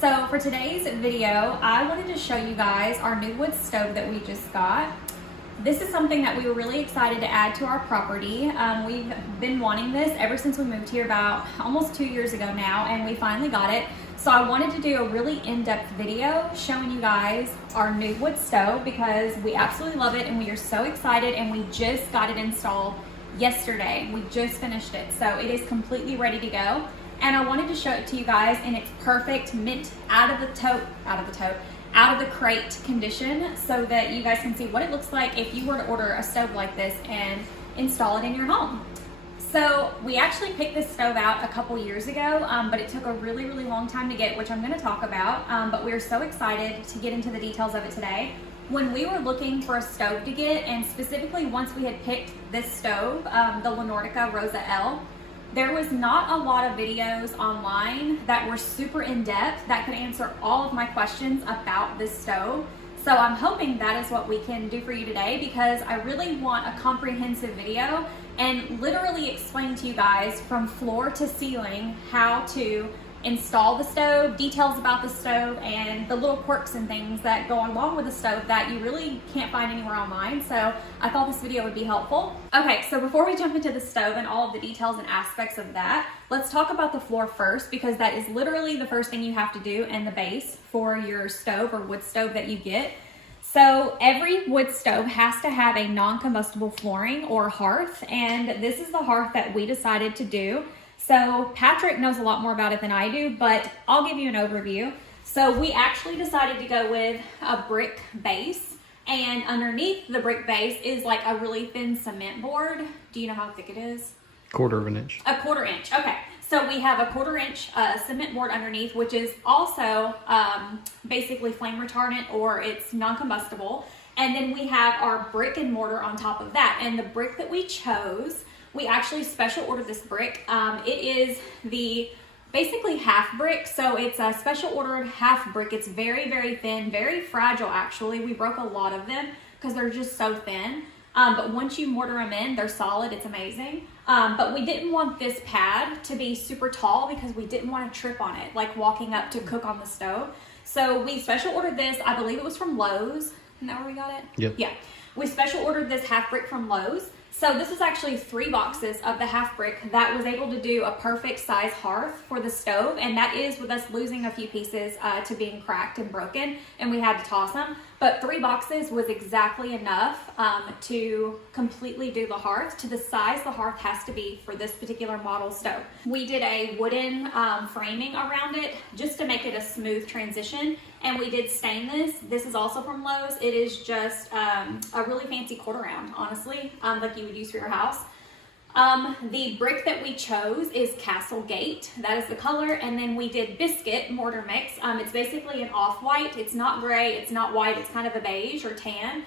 So for today's video, I wanted to show you guys our new wood stove that we just got. This is something that we were really excited to add to our property. We've been wanting this ever since we moved here about almost 2 years ago now, and we finally got it. So I wanted to do a really in-depth video showing you guys our new wood stove because we absolutely love it and we are so excited, and we just got it installed yesterday. We just finished it, so it is completely ready to go. And I wanted to show it to you guys in its perfect mint out of the crate condition so that you guys can see what it looks like if you were to order a stove like this and install it in your home. So we actually picked this stove out a couple years ago, but it took a really long time to get, which I'm going to talk about, but we're so excited to get into the details of it today. When we were looking for a stove to get, and specifically once we had picked this stove, the Nordica Rosa L, there was not a lot of videos online that were super in-depth that could answer all of my questions about this stove. So I'm hoping that is what we can do for you today, because I really want a comprehensive video and literally explain to you guys from floor to ceiling how to install the stove, details about the stove, and the little quirks and things that go along with the stove that you really can't find anywhere online. So I thought this video would be helpful. Okay, so before we jump into the stove and all of the details and aspects of that, let's talk about the floor first, because that is literally the first thing you have to do in the base for your stove or wood stove that you get. So every wood stove has to have a non-combustible flooring or hearth, and this is the hearth that we decided to do. So Patrick knows a lot more about it than I do, but I'll give you an overview. So we actually decided to go with a brick base, and underneath the brick base is like a really thin cement board. Do you know how thick it is? 1/4 inch. A 1/4 inch, okay. So we have a 1/4 inch cement board underneath, which is also basically flame retardant, or it's non-combustible. And then we have our brick and mortar on top of that. And the brick that we chose, we actually special ordered this brick. It is the basically half brick, so it's a special ordered half brick. It's very thin, very fragile actually. We broke a lot of them because they're just so thin. But once you mortar them in, they're solid. It's amazing. But we didn't want this pad to be super tall because we didn't want to trip on it, like walking up to cook on the stove. So we special ordered this. I believe it was from Lowe's. Isn't that where we got it? Yep. Yeah. We special ordered this half brick from Lowe's. So this is actually 3 boxes of the half brick that was able to do a perfect size hearth for the stove, and that is with us losing a few pieces to being cracked and broken, and we had to toss them. But 3 boxes was exactly enough to completely do the hearth to the size the hearth has to be for this particular model stove. We did a wooden framing around it just to make it a smooth transition, and we did stainless. This is also from Lowe's. It is just a really fancy quarter round, honestly, like you would use for your house. The brick that we chose is Castle Gate. That is the color. And then we did biscuit mortar mix. It's basically an off-white. It's not gray, it's not white, it's kind of a beige or tan.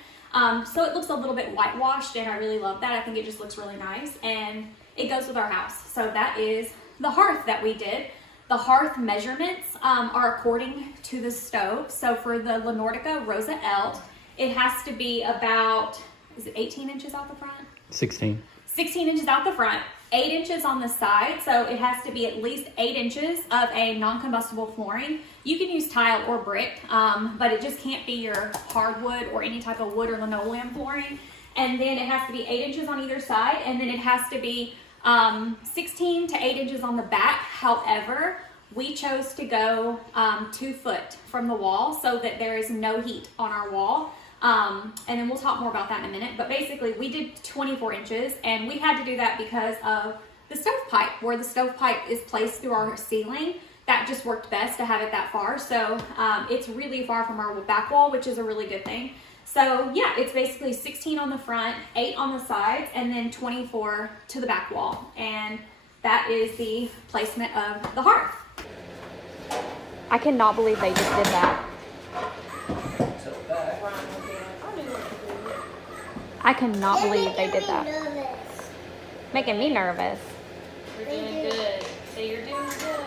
So it looks a little bit whitewashed, and I really love that. I think it just looks really nice, and it goes with our house. So that is the hearth that we did. The hearth measurements are according to the stove. So for the Nordica Rosa L, it has to be about, is it 18 inches out the front? 16. 16 inches out the front, 8 inches on the side, so it has to be at least 8 inches of a non-combustible flooring. You can use tile or brick, but it just can't be your hardwood or any type of wood or linoleum flooring. And then it has to be 8 inches on either side, and then it has to be 16 to 8 inches on the back. However, we chose to go 2 foot from the wall so that there is no heat on our wall. And then we'll talk more about that in a minute, but basically we did 24 inches, and we had to do that because of the stovepipe. Where the stovepipe is placed through our ceiling, that just worked best to have it that far. So it's really far from our back wall, which is a really good thing. So yeah, it's basically 16 on the front, 8 on the sides, and then 24 to the back wall. And that is the placement of the hearth. I cannot believe they just did that. I cannot believe they did that. Making me nervous. You're doing good. Say you're doing good.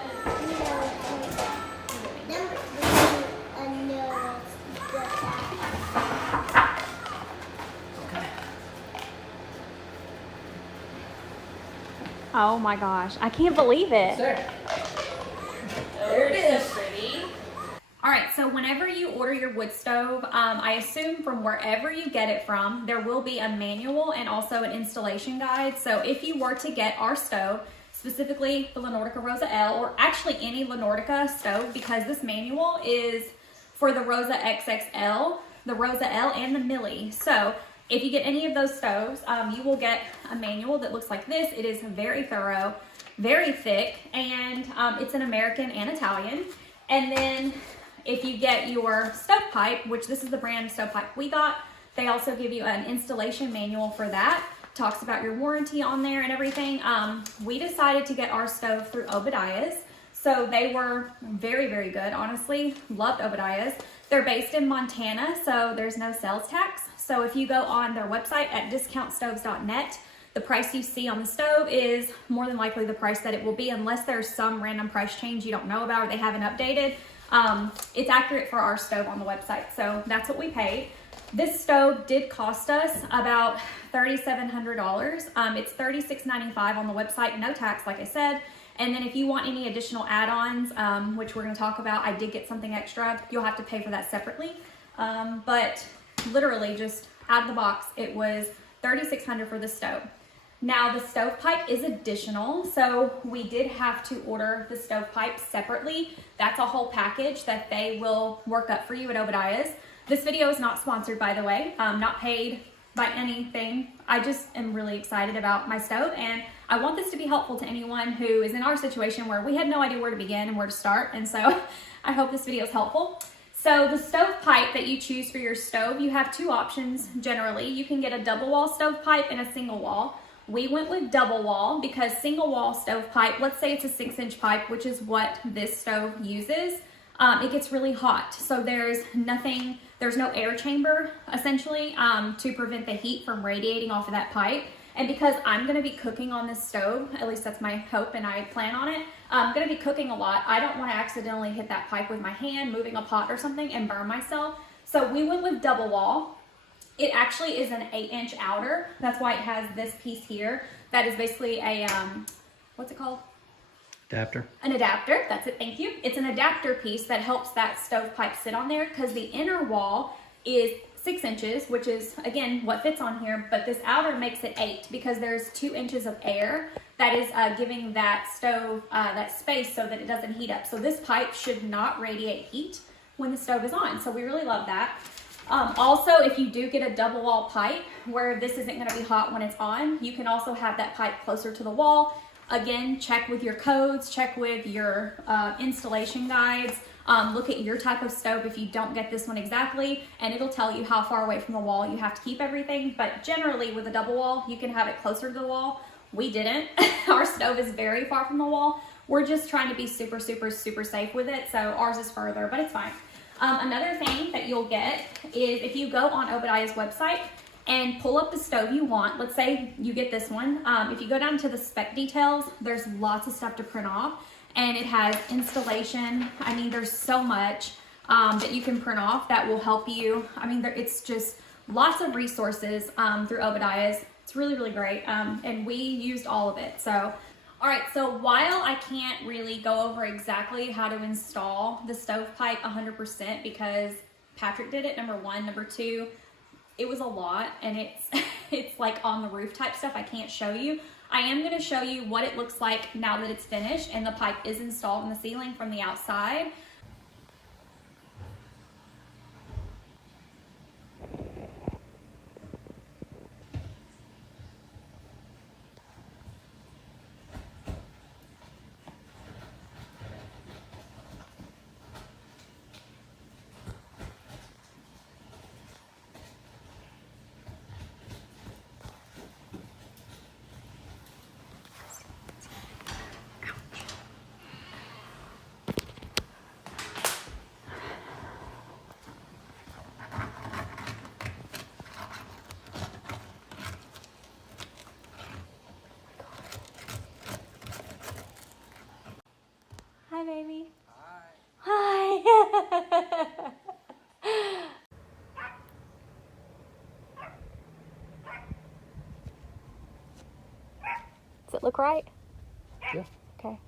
Oh my gosh, I can't believe it. Sir. There it is. So pretty. so whenever you order your wood stove, I assume from wherever you get it from, there will be a manual and also an installation guide. So if you were to get our stove, specifically the Nordica Rosa L, or actually any Nordica stove, because this manual is for the Rosa XXL, the Rosa L, and the Millie. So if you get any of those stoves, you will get a manual that looks like this. It is very thorough, very thick, and it's in American and Italian. And then if you get your stovepipe, which this is the brand stovepipe we got, they also give you an installation manual for that. Talks about your warranty on there and everything. We decided to get our stove through Obadiah's. So they were very, very good, honestly. Loved Obadiah's. They're based in Montana, so there's no sales tax. So if you go on their website at discountstoves.net, the price you see on the stove is more than likely the price that it will be, unless there's some random price change you don't know about or they haven't updated. It's accurate for our stove on the website, so that's what we paid. This stove did cost us about $3,700. It's $36.95 on the website, no tax, like I said. And then if you want any additional add-ons, which we're going to talk about, I did get something extra. You'll have to pay for that separately. But literally just out of the box, it was $3,600 for the stove. Now the stovepipe is additional, so we did have to order the stovepipe separately. That's a whole package that they will work up for you at Obadiah's. This video is not sponsored, by the way, not paid by anything. I just am really excited about my stove, and I want this to be helpful to anyone who is in our situation where we had no idea where to begin and where to start, and so I hope this video is helpful. So the stovepipe that you choose for your stove, you have two options generally. You can get a double wall stovepipe and a single wall. We went with double wall because single wall stovepipe, let's say it's a 6-inch pipe, which is what this stove uses, it gets really hot. So there's no air chamber essentially to prevent the heat from radiating off of that pipe. And because I'm gonna be cooking on this stove, at least that's my hope and I plan on it, I'm gonna be cooking a lot. I don't wanna accidentally hit that pipe with my hand, moving a pot or something, and burn myself. So we went with double wall. It actually is an 8-inch outer. That's why it has this piece here. That is basically a, what's it called? Adapter. An adapter, that's it, thank you. It's an adapter piece that helps that stovepipe sit on there because the inner wall is 6 inches, which is, again, what fits on here, but this outer makes it 8 because there's 2 inches of air that is giving that stove that space so that it doesn't heat up. So this pipe should not radiate heat when the stove is on, so we really love that. Also, if you do get a double wall pipe where this isn't going to be hot when it's on, you can also have that pipe closer to the wall. Again, check with your codes, check with your installation guides, look at your type of stove if you don't get this one exactly, and it'll tell you how far away from the wall you have to keep everything. But generally with a double wall, you can have it closer to the wall. We didn't. Our stove is very far from the wall. We're just trying to be super, super, super safe with it, so ours is further, but it's fine. Another thing that you'll get is if you go on Obadiah's website and pull up the stove you want, let's say you get this one, if you go down to the spec details, there's lots of stuff to print off, and it has installation. I mean, there's so much that you can print off that will help you. I mean, it's just lots of resources through Obadiah's. It's really, really great, and we used all of it. So all right, so while I can't really go over exactly how to install the stovepipe 100% because Patrick did it, number one. Number two, it was a lot, and it's like on the roof type stuff I can't show you. I am going to show you what it looks like now that it's finished and the pipe is installed in the ceiling from the outside. Hi, baby. Hi. Hi. Does it look right? Yeah. Okay.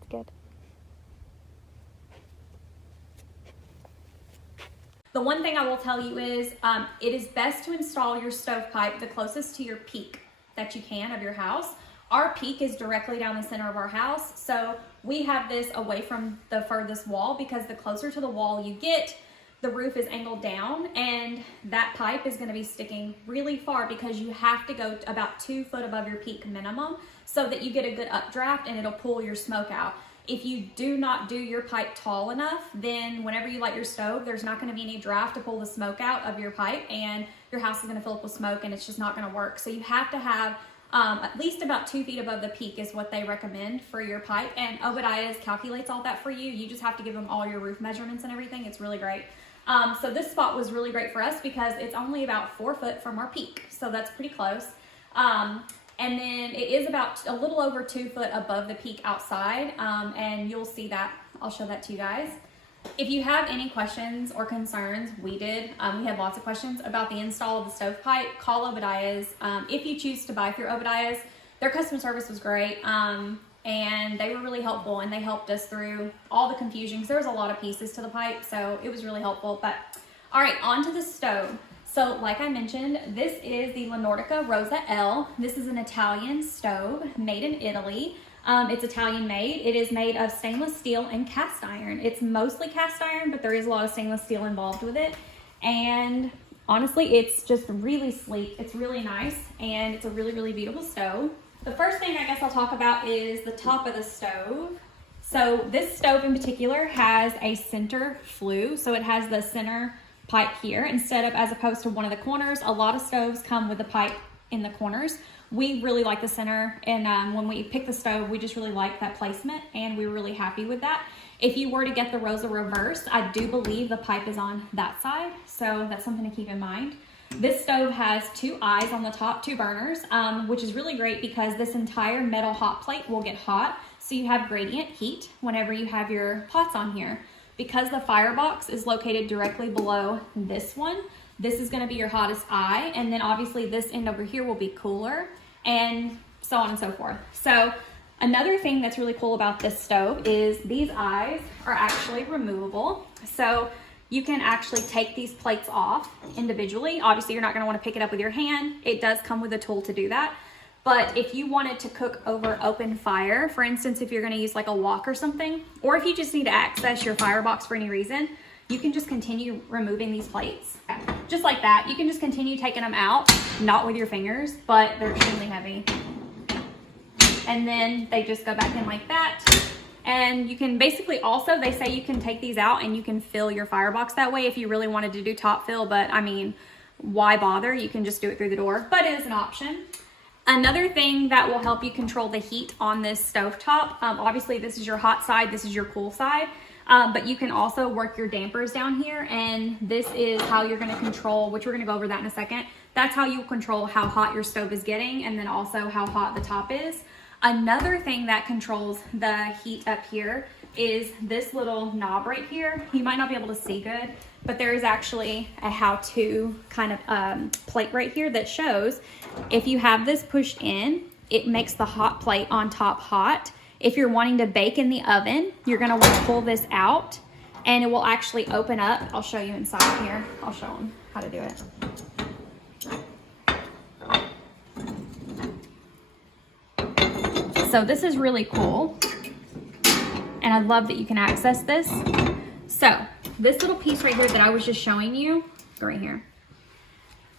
It's good. The one thing I will tell you is it is best to install your stovepipe the closest to your peak that you can of your house. Our peak is directly down the center of our house, so we have this away from the furthest wall because the closer to the wall you get, the roof is angled down and that pipe is going to be sticking really far because you have to go about 2 foot above your peak minimum so that you get a good updraft and it'll pull your smoke out. If you do not do your pipe tall enough, then whenever you light your stove, there's not going to be any draft to pull the smoke out of your pipe and your house is going to fill up with smoke and it's just not going to work. So you have to have at least about 2 feet above the peak is what they recommend for your pipe, and Obadiah calculates all that for you. You just have to give them all your roof measurements and everything. It's really great. So this spot was really great for us because it's only about 4 foot from our peak, so that's pretty close. And then it is about a little over 2 foot above the peak outside, and you'll see that. I'll show that to you guys. If you have any questions or concerns, we had lots of questions about the install of the stovepipe, call Obadiah's. If you choose to buy through Obadiah's, their customer service was great, and they were really helpful, and they helped us through all the confusion because there was a lot of pieces to the pipe, so it was really helpful. But all right, on to the stove. So like I mentioned, this is the Nordica Rosa L. This is an Italian stove made in Italy. It's Italian made. It is made of stainless steel and cast iron. It's mostly cast iron, but there is a lot of stainless steel involved with it. And honestly, it's just really sleek. It's really nice, and it's a really, really beautiful stove. The first thing I guess I'll talk about is the top of the stove. So this stove in particular has a center flue. So it has the center pipe here as opposed to one of the corners. A lot of stoves come with the pipe in the corners. We really like the center, and when we picked the stove, we just really liked that placement, and we were really happy with that. If you were to get the Rosa reverse, I do believe the pipe is on that side, so that's something to keep in mind. This stove has 2 eyes on the top, 2 burners, which is really great because this entire metal hot plate will get hot, so you have gradient heat whenever you have your pots on here. Because the firebox is located directly below this one, this is going to be your hottest eye, and then obviously this end over here will be cooler, and so on and so forth. So another thing that's really cool about this stove is these eyes are actually removable. So you can actually take these plates off individually. Obviously, you're not going to want to pick it up with your hand. It does come with a tool to do that. But if you wanted to cook over open fire, for instance, if you're going to use like a wok or something, or if you just need to access your firebox for any reason, you can just continue removing these plates. Just like that. You can just continue taking them out, not with your fingers, but they're extremely heavy. And then they just go back in like that. And you can basically also, they say you can take these out and you can fill your firebox that way if you really wanted to do top fill, but I mean, why bother? You can just do it through the door, but it is an option. Another thing that will help you control the heat on this stovetop, obviously this is your hot side, this is your cool side, but you can also work your dampers down here, and this is how you're going to control, which we're going to go over that in a second. That's how you control how hot your stove is getting, and then also how hot the top is. Another thing that controls the heat up here is this little knob right here. You might not be able to see good, but there is actually a how-to kind of plate right here that shows if you have this pushed in, it makes the hot plate on top hot. If you're wanting to bake in the oven, you're going to want to pull this out and it will actually open up. I'll show you inside here. I'll show them how to do it. So this is really cool, and I love that you can access this. So this little piece right here that I was just showing you, right here.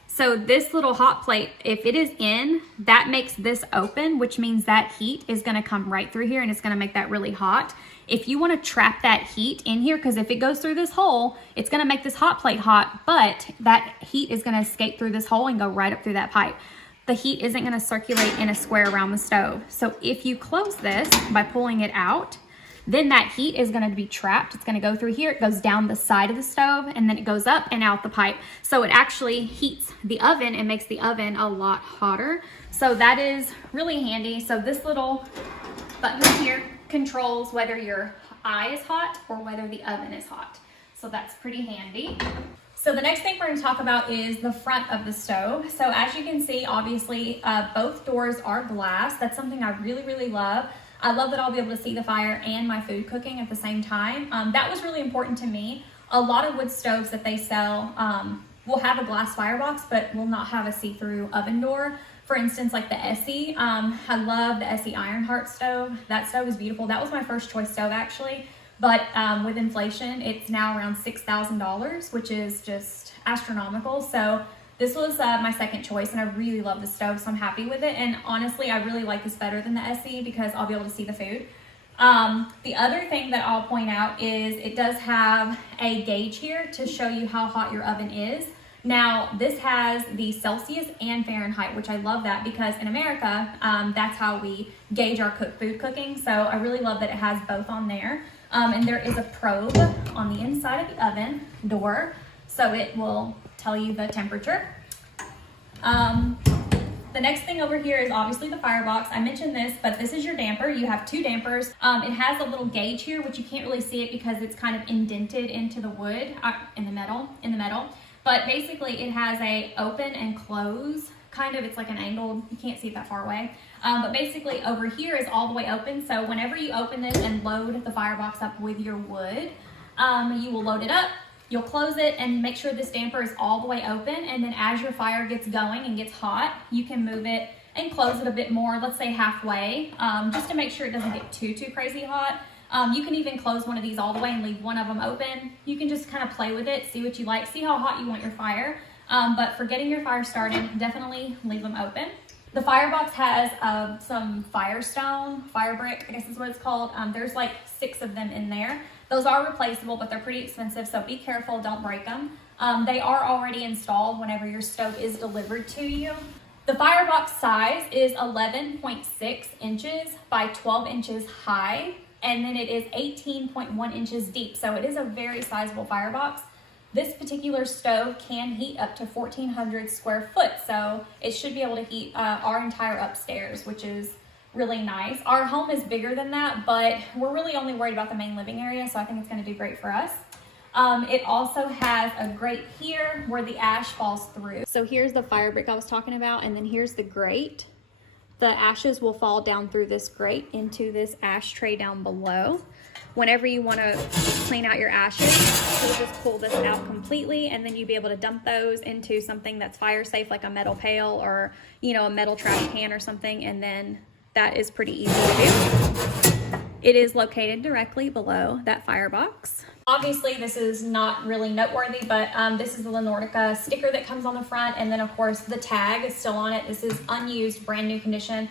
So this little hot plate, if it is in, that makes this open, which means that heat is gonna come right through here and it's gonna make that really hot. If you wanna trap that heat in here, because if it goes through this hole, it's gonna make this hot plate hot, but that heat is gonna escape through this hole and go right up through that pipe. The heat isn't gonna circulate in a square around the stove. So if you close this by pulling it out, then that heat is gonna be trapped. It's gonna go through here, it goes down the side of the stove, and then it goes up and out the pipe. So it actually heats the oven and makes the oven a lot hotter. So that is really handy. So this little button here controls whether your eye is hot or whether the oven is hot. So that's pretty handy. So the next thing we're going to talk about is the front of the stove. So as you can see, obviously both doors are glass. That's something I really, really love. I love that I'll be able to see the fire and my food cooking at the same time. That was really important to me. A lot of wood stoves that they sell will have a glass firebox, but will not have a see-through oven door. For instance, like the Essie, I love the Essie Ironheart stove. That stove is beautiful. That was my first choice stove actually, but with inflation, it's now around $6,000, which is just astronomical. So this was my second choice, and I really love the stove, so I'm happy with it. And honestly, I really like this better than the Essie because I'll be able to see the food. The other thing that I'll point out is it does have a gauge here to show you how hot your oven is. Now, this has the Celsius and Fahrenheit, which I love that because in America, that's how we gauge our food cooking. So I really love that it has both on there. And there is a probe on the inside of the oven door, so it will tell you the temperature. The next thing over here is obviously the firebox. I mentioned this, but this is your damper. You have two dampers. It has a little gauge here, which you can't really see it because it's kind of indented into the wood, in the metal. But basically it has a open and close, kind of, it's like an angled, you can't see it that far away. But basically over here is all the way open. So whenever you open this and load the firebox up with your wood, you will load it up, you'll close it and make sure this damper is all the way open. And then as your fire gets going and gets hot, you can move it and close it a bit more, let's say halfway, just to make sure it doesn't get too crazy hot. You can even close one of these all the way and leave one of them open. You can just kind of play with it, see what you like, see how hot you want your fire. But for getting your fire started, definitely leave them open. The firebox has some Firestone, fire brick, I guess is what it's called. There's like 6 of them in there. Those are replaceable, but they're pretty expensive, so be careful, don't break them. They are already installed whenever your stove is delivered to you. The firebox size is 11.6 inches by 12 inches high, and then it is 18.1 inches deep, so it is a very sizable firebox. This particular stove can heat up to 1,400 square foot, so it should be able to heat our entire upstairs, which is really nice. Our home is bigger than that, but we're really only worried about the main living area, so I think it's going to do great for us. It also has a grate here where the ash falls through. So here's the fire brick I was talking about, and then here's the grate. The ashes will fall down through this grate into this ashtray down below. Whenever you want to clean out your ashes, you'll just pull this out completely, and then you'll be able to dump those into something that's fire safe, like a metal pail or, you know, a metal trash can or something, and then that is pretty easy to do. It is located directly below that firebox. Obviously, this is not really noteworthy, but this is the Nordica sticker that comes on the front, and then of course the tag is still on it. This is unused, brand new condition.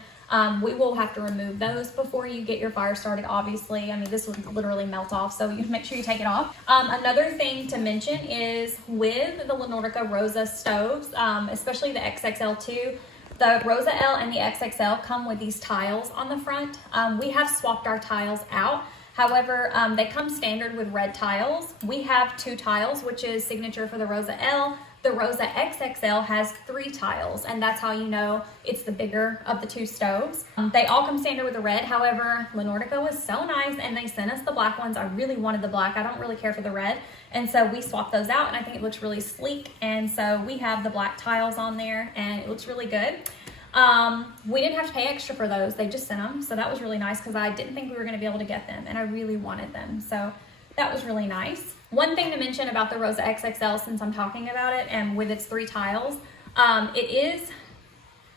We will have to remove those before you get your fire started, obviously. I mean, this would literally melt off, so you make sure you take it off. Another thing to mention is with the Nordica Rosa stoves, especially the XXL2, the Rosa L and the XXL come with these tiles on the front. We have swapped our tiles out. However, they come standard with red tiles. We have 2 tiles, which is signature for the Rosa L. The Rosa XXL has 3 tiles, and that's how you know it's the bigger of the 2 stoves. They all come standard with the red. However, Nordica was so nice, and they sent us the black ones. I really wanted the black. I don't really care for the red. And so we swapped those out, and I think it looks really sleek. And so we have the black tiles on there, and it looks really good. We didn't have to pay extra for those. They just sent them. So that was really nice because I didn't think we were going to be able to get them, and I really wanted them. So that was really nice. One thing to mention about the Rosa XXL, since I'm talking about it, and with its 3 tiles, it is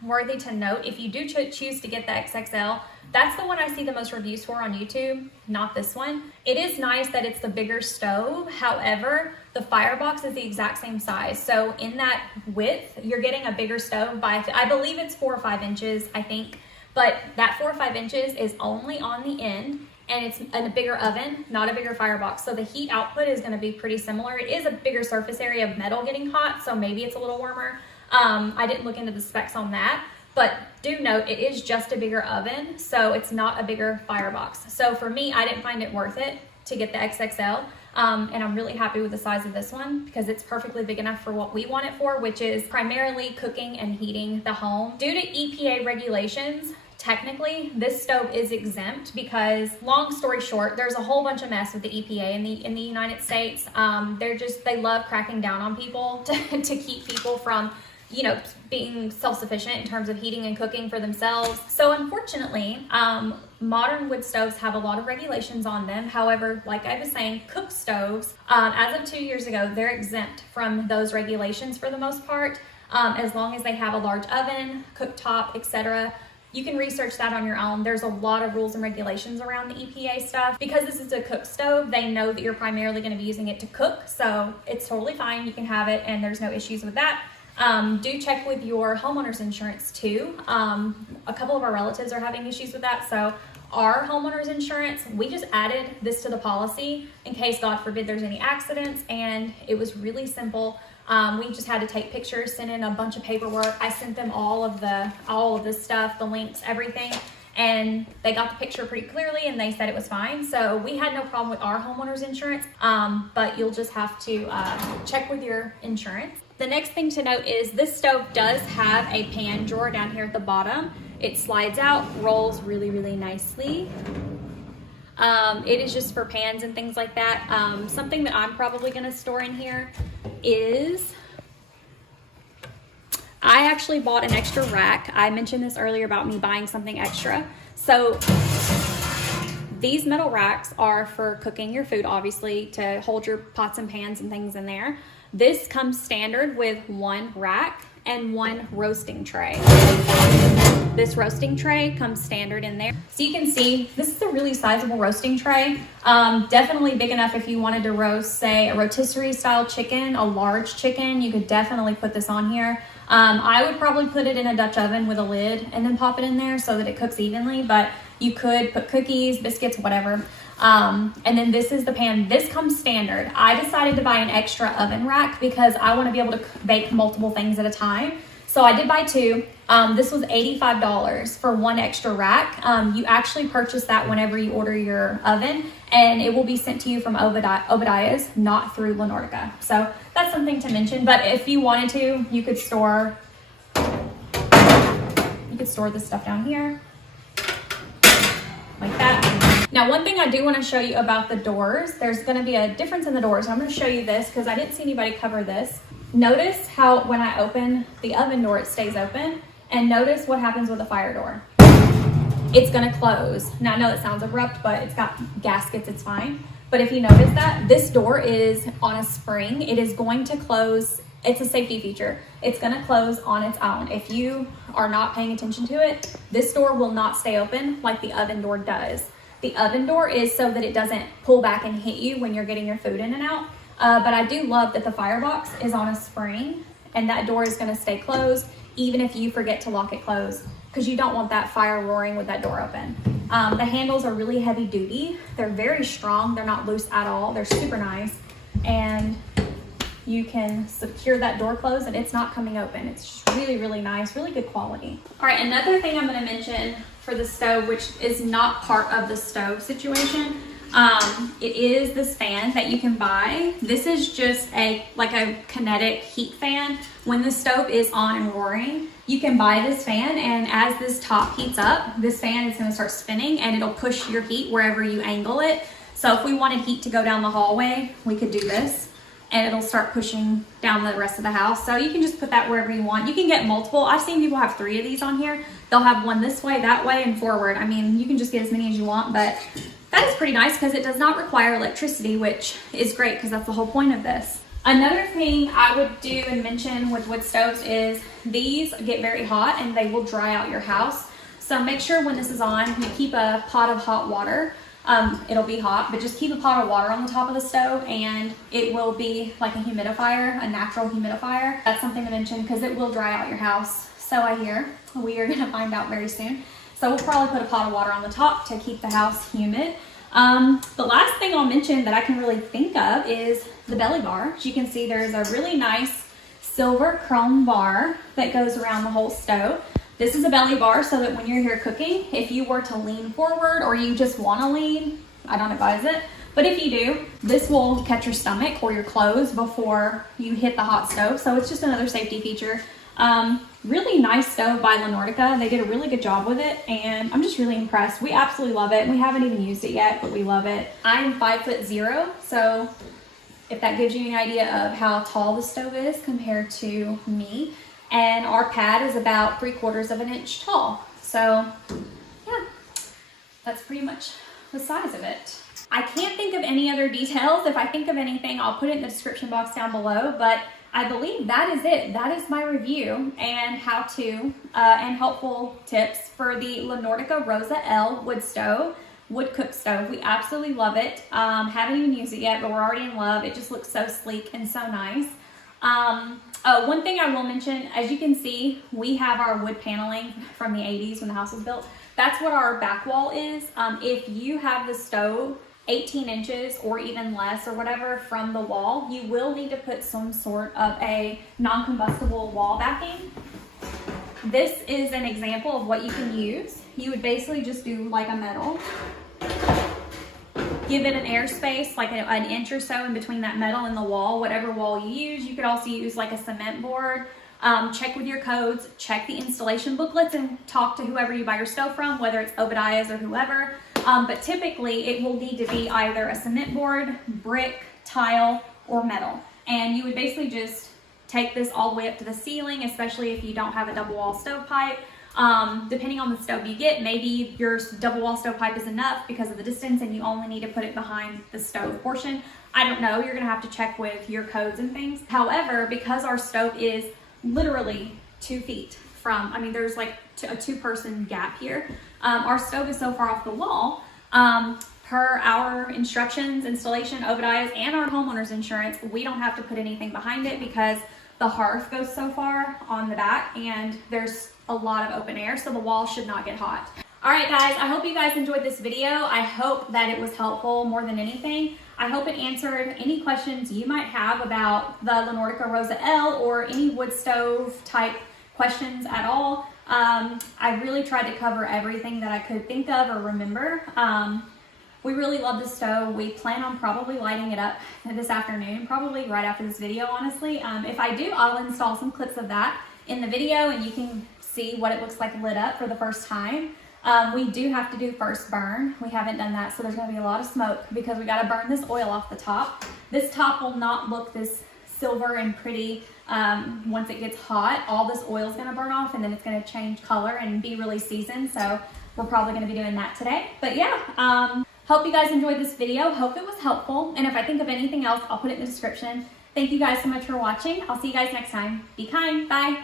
worthy to note, if you do choose to get the XXL, that's the one I see the most reviews for on YouTube, not this one. It is nice that it's the bigger stove. However, the firebox is the exact same size. So in that width, you're getting a bigger stove by, I believe it's 4 or 5 inches, I think. But that 4 or 5 inches is only on the end, and it's a bigger oven, not a bigger firebox. So the heat output is gonna be pretty similar. It is a bigger surface area of metal getting hot, so maybe it's a little warmer. I didn't look into the specs on that, but do note it is just a bigger oven, so it's not a bigger firebox. So for me, I didn't find it worth it to get the XXL, and I'm really happy with the size of this one because it's perfectly big enough for what we want it for, which is primarily cooking and heating the home. Due to EPA regulations, technically this stove is exempt because, long story short, there's a whole bunch of mess with the EPA in the United States. They love cracking down on people to keep people from, you know, being self-sufficient in terms of heating and cooking for themselves. So unfortunately, modern wood stoves have a lot of regulations on them. However, like I was saying, cook stoves, as of 2 years ago, they're exempt from those regulations for the most part, as long as they have a large oven, cooktop, etc. You can research that on your own. There's a lot of rules and regulations around the EPA stuff. Because this is a cook stove, they know that you're primarily going to be using it to cook, so it's totally fine. You can have it and there's no issues with that. Do check with your homeowner's insurance too. A couple of our relatives are having issues with that, so our homeowner's insurance, we just added this to the policy in case, God forbid, there's any accidents, and it was really simple. We just had to take pictures, send in a bunch of paperwork. I sent them all of this stuff, the links, everything, and they got the picture pretty clearly and they said it was fine. So we had no problem with our homeowner's insurance, but you'll just have to check with your insurance. The next thing to note is this stove does have a pan drawer down here at the bottom. It slides out, rolls really, really nicely. It is just for pans and things like that. Something that I'm probably gonna store in here is, I actually bought an extra rack. I mentioned this earlier about me buying something extra. So these metal racks are for cooking your food, obviously, to hold your pots and pans and things in there. This comes standard with one rack and one roasting tray. This roasting tray comes standard in there. So you can see, this is a really sizable roasting tray. Definitely big enough if you wanted to roast, say, a rotisserie style chicken, a large chicken, you could definitely put this on here. I would probably put it in a Dutch oven with a lid and then pop it in there so that it cooks evenly, but you could put cookies, biscuits, whatever. And then this is the pan. This comes standard. I decided to buy an extra oven rack because I want to be able to bake multiple things at a time. So I did buy two. This was $85 for one extra rack. You actually purchase that whenever you order your oven, and it will be sent to you from Obadiah's, not through Nordica. So that's something to mention. But if you wanted to, you could store this stuff down here like that. Now, one thing I do want to show you about the doors, there's going to be a difference in the doors. I'm going to show you this because I didn't see anybody cover this. Notice how when I open the oven door, it stays open, and notice what happens with the fire door. It's going to close. Now, I know that sounds abrupt, but it's got gaskets, it's fine. But if you notice that, this door is on a spring. It is going to close. It's a safety feature. It's going to close on its own. If you are not paying attention to it, this door will not stay open like the oven door does. The oven door is so that it doesn't pull back and hit you when you're getting your food in and out. But I do love that the firebox is on a spring, and that door is going to stay closed even if you forget to lock it closed, because you don't want that fire roaring with that door open. The handles are really heavy duty. They're very strong. They're not loose at all. They're super nice. And you can secure that door closed and it's not coming open. It's just really, really nice, really good quality. All right, another thing I'm going to mention for the stove, which is not part of the stove situation, it is this fan that you can buy. This is just like a kinetic heat fan. When the stove is on and roaring, you can buy this fan, and as this top heats up, this fan is going to start spinning and it'll push your heat wherever you angle it. So if we wanted heat to go down the hallway, we could do this and it'll start pushing down the rest of the house. So you can just put that wherever you want. You can get multiple. I've seen people have 3 of these on here. They'll have one this way, that way, and forward. I mean, you can just get as many as you want, but that is pretty nice because it does not require electricity, which is great because that's the whole point of this. Another thing I would do and mention with wood stoves is these get very hot and they will dry out your house. So make sure when this is on, you keep a pot of hot water. It'll be hot, but just keep a pot of water on the top of the stove and it will be like a humidifier, a natural humidifier. That's something to mention because it will dry out your house. So I hear. We are gonna find out very soon. So we'll probably put a pot of water on the top to keep the house humid. The last thing I'll mention that I can really think of is the belly bar. As you can see, there's a really nice silver chrome bar that goes around the whole stove. This is a belly bar so that when you're here cooking, if you were to lean forward or you just want to lean, I don't advise it, but if you do, this will catch your stomach or your clothes before you hit the hot stove. So it's just another safety feature. Really nice stove by Nordica. They did a really good job with it and I'm just really impressed. We absolutely love it. We haven't even used it yet, but we love it. I'm 5'0", so if that gives you an idea of how tall the stove is compared to me. And our pad is about 3/4 of an inch tall. So yeah, that's pretty much the size of it. I can't think of any other details. If I think of anything, I'll put it in the description box down below, but I believe that is it. That is my review and how-to and helpful tips for the Nordica Rosa L wood cook stove. We absolutely love it. Haven't even used it yet, but we're already in love. It just looks so sleek and so nice. Oh, one thing I will mention, as you can see, we have our wood paneling from the 80s when the house was built. That's what our back wall is. If you have the stove 18 inches or even less or whatever from the wall, you will need to put some sort of a non-combustible wall backing. This is an example of what you can use. You would basically just do like a metal, give it an airspace, like an inch or so in between that metal and the wall, whatever wall you use. You could also use like a cement board. Check with your codes, check the installation booklets, and talk to whoever you buy your stove from, whether it's Obadiah's or whoever. But typically it will need to be either a cement board, brick, tile, or metal. And you would basically just take this all the way up to the ceiling, especially if you don't have a double wall stovepipe. Depending on the stove you get, maybe your double wall stovepipe is enough because of the distance and you only need to put it behind the stove portion. I don't know, you're gonna have to check with your codes and things. However, because our stove is literally 2 feet from, I mean, there's like a 2-person gap here. Our stove is so far off the wall, per our instructions, installation, Obadiah's, and our homeowner's insurance, we don't have to put anything behind it because the hearth goes so far on the back and there's a lot of open air, so the wall should not get hot. All right, guys, I hope you guys enjoyed this video. I hope that it was helpful more than anything. I hope it answered any questions you might have about the Nordica Rosa L or any wood stove type questions at all. I really tried to cover everything that I could think of or remember. We really love the stove. We plan on probably lighting it up this afternoon, probably right after this video, honestly. If I do, I'll install some clips of that in the video and you can see what it looks like lit up for the first time. We do have to do first burn. We haven't done that, so there's gonna be a lot of smoke because we gotta burn this oil off the top. This top will not look this silver and pretty once it gets hot. All this oil is gonna burn off and then it's gonna change color and be really seasoned, so we're probably gonna be doing that today. But yeah, hope you guys enjoyed this video. Hope it was helpful, and if I think of anything else, I'll put it in the description. Thank you guys so much for watching. I'll see you guys next time. Be kind. Bye.